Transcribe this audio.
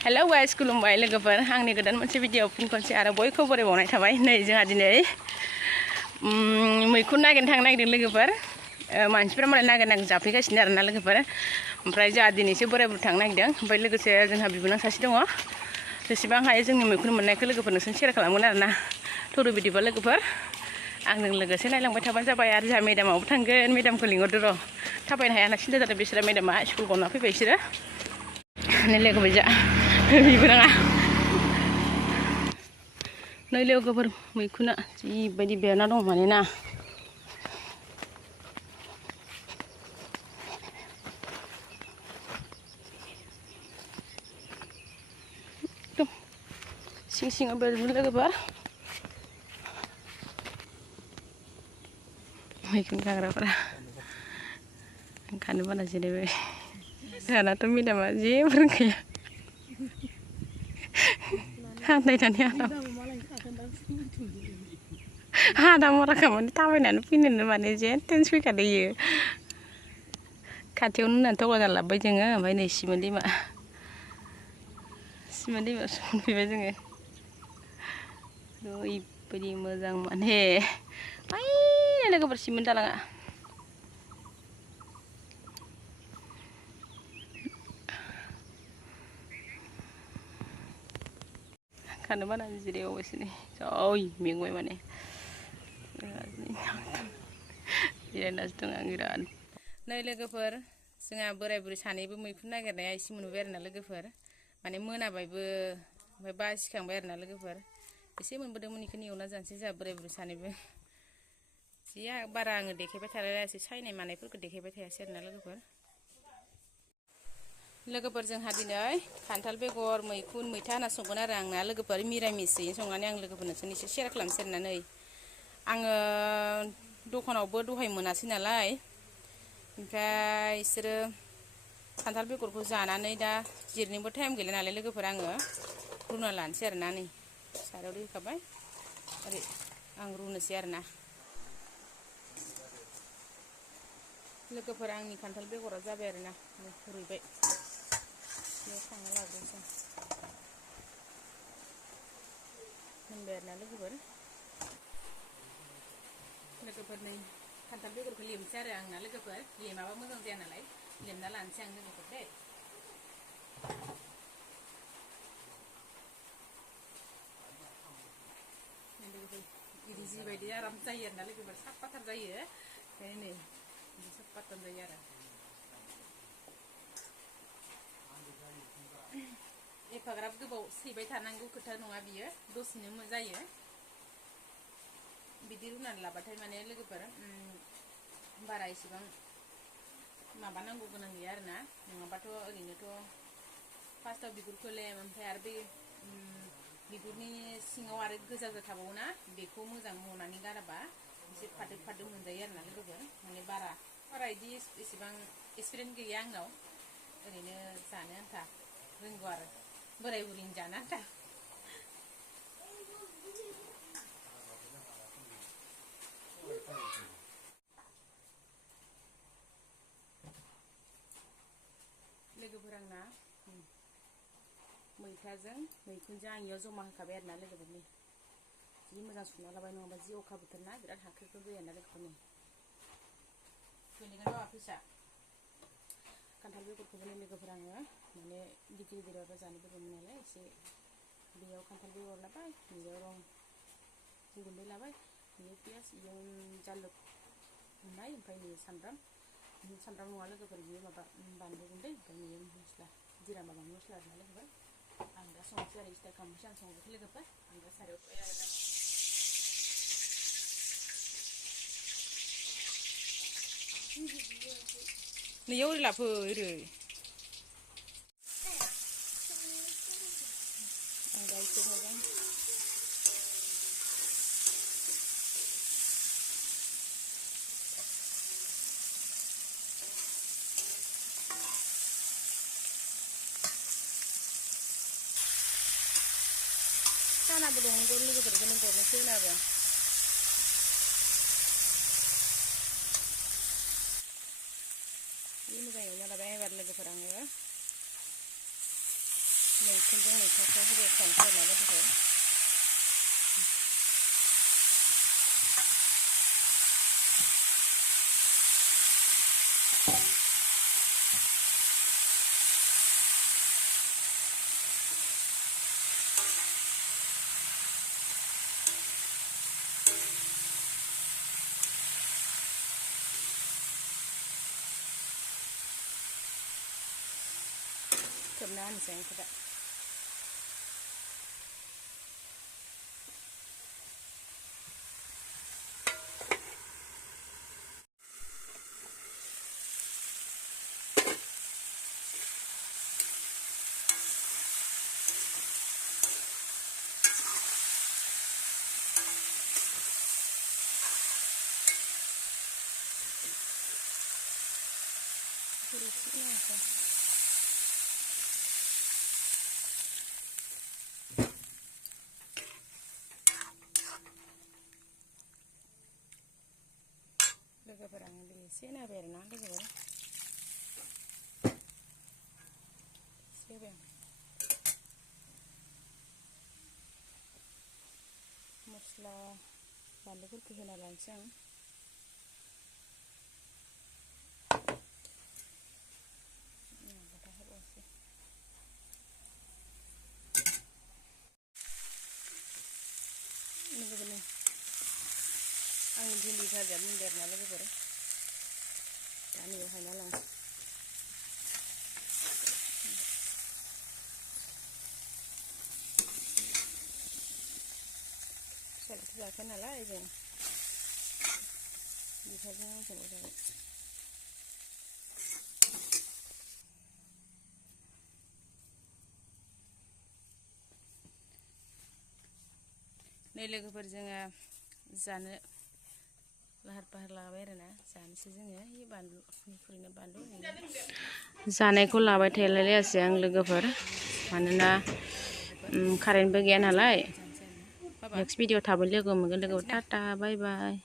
hello guys खुलुमबाय लोगोफोर आंनि गोदान मोनसे भिडिअ फिन खनसे आरो बयखौबो बरायबावनाय थाबाय नै जोंहा दिनै मैखुन नागिरनो थांनो नागिरदों लोगोफोर मानसिफोरा मालाय नागिर जाफैगासिनो आरोना लोगोफोर ओमफ्राय जोंहा दिनैसो बोराय बुरै थांनो नागिरदों ओमफ्राय लोगोसे जोंहा बिबोनां सासे दङ जेसेबां हायो जोंनि मैखुन मोननायखौ लोगोफोरनोसो सेयार खालामगोन आरोना थौदो बिदिबा लोगोफोर आंजों लोगोसे नायलांबाय थाबानो जाबाय आरो जोंहा मेदामाबो थांगोन मेदामखौ लिंहरदो र' थाबायनो हायाना सिन्था जादों बिसोरो मेदामा स्कुल गना फैबाय बिसोरो नै लोगोफोर जा बिबोनाङा नै लोगोफोर मैखुना जिबायदि बेरना दं माने ना सिं सिङाव बेरजोबो लोगोफोर मैखुन खाग्राफोरा ओंखारनो बारा जिरायबाय जोंहानाथ' मेदामा जेबो रोंखाया आन्दायनानै आदा मराखा माने थाबायनानै फैनोनो माने जेन थेन फैखादो इयो खाथियावनो होननानै थगायना लाबोबाय जोङो ओमफ्राय नै सिमोन दैमायाव मोनफैबाय जोङो ओरैबायदि मोजां माने ओइ लोगोफोर सिमोन दालाङा खानो बानानै जिरायबावबायसो नै जै मेंबाय माने जिरायनासो दं आं बिराद नै लोगोफोर जोंहा बोराय बुरै सानैबो मैखुन नागिरनाया एसे मोनबाय आरोना लोगोफोर माने मोनाबायबो ओमफ्राय बासिखांबाय आरोना लोगोफोर एसे मोनबोदोंमोन बेखौनो एवना जानोसै जोंहा बोराय बुरै सानैबो जि बारा आङो देखायबाय थालायासै सायनाय मानायफोरखौ देखायबाय थायासै आरोना लोगोफोर जोंहा दिनै खान्थाल बेगर मैखुन मैथा होना संगोन आरो आंना लोगोफोर मिरामिसयैनो संनानै आं लोगोफोरनोसो एसे सेयार खालामनोसै आरोना नै आङो दखानावबो दहाय मोनासै नालाय ओमफ्राय बिसोरो खान्थाल बेगरखौ जानानै दा जिरनोबो टाइम गैला नालाय लोगोफोर आङो रुना लानोसै आरोना नै सारायाव दै होखाबाय ओरै आं रुनोसै आरोना लोगोफोर आंनि खान्थाल बेगरा जाबाय आरोना रुइबाय बेयाव खांना लाग्रोनोसै मोनबाय आरोना लोगोफोर नै खान्थाल बेगरखौ लेमनोसै आरो आंना लोगोफोर लेमाबा मोजां जाया नालाय लेमना लानोसै आं लोगोफोर दै बिदि जिबायदि आराम जायो आरोना लोगोफोर साफाथार जायो ओंखायनो नै बिदि साफाथार जायो आरो एफाग्राब गोबाव सैबाय थानांगौ खोथा नङा बियो दसेनो जायो बिदि रुनानै लाबाथाय माने लोगोफोर बारा इसेबां माबानांगौ गोनां गैया आरोना नङाबाथ' ओरैनोथ' फार्स्टआव बिगुरखौ लेम ओमफ्राय आरो बे बिगुरनि सिङाव आरो गोजा थाबावोना बेखौ मोजां हनानै गाराबा एसे फादोब फादोब मोनजायो आरोना लोगोफोर माने बारा बिदि एसेबां एक्सपिरियेन्स गैया आंनाव ओरैनो जानो आन्था रोंगौ आरो बोराय बुरैनि जानो आन्था लोगोफोर आंना मैथाजों मैखुनजों आं इयाव जमा होखाबाय आरोना लोगोफोरनि जि मोजां सुना लाबाय नङाबा जि अखा बोथोर ना बिराद हाख्रिफोर फैयो ना लोगोफोरनि फैनोगोन बाबा फैसा खान्थाल बेगरखौबो नै लोगोफोर आङो माने गिदिर गिदिराबो जानो गोबावमोन नालाय एसे बेयाव खान्थाल बेगर लाबाय बेयाव रं गुन्दै लाबाय बेयाव पियास बेयाव जालुक होनाय ओमफ्राय नै सामब्राम नङा लोगोफोर बियो माबा बानलु गुन्दै ओमफ्राय बेयो मस्ला जिरा माबा मस्ला आरोना लोगोफोर आं दा संनोसै आरो स्टार्ट खालामनोसै आं संनोसै लोगोफोर आं दा सारायाव होबाय आरोना नैयाव ओरै लाफै ओरै आं दा एसे मोजां खानाबो दंमोन लोगोफोरखौनो गरनोसै होनाबो बे मोजां एवना लाबाय एबार लोगोफोर आङो मैखुनजों मैथाखौ होबाय थानोसै आरोना लोगोफोर खोबना होनोसै आंखौ दा लोगोफोर आं एसे होबाय आरोना लोगोफोर एसे होबाय मस्ला बानलुफोरखौ होना लानोसै आं लोगोफोरनि आंनि भिन्दि भाजिया मोनबाय आरोना लोगोफोर दा नैयाव हायना लांसै फिसालाथ' जाखाया नालाय जों बेफोरजों आंखौल' जाबाय नै लोगोफोर जोङो जानो लाहार फाहार लाबाय आरोना जानोसै जोङो बे बानलुनिफ्रायनो बानलु जानायखौ लाबाय थालायलायासै आं लोगोफोर मानोना कारेन्टबो गैया नालाय नेक्स्ट भिडिअ थाबै लोगो मोनगोन लोगोफोर टाटा बाय बाय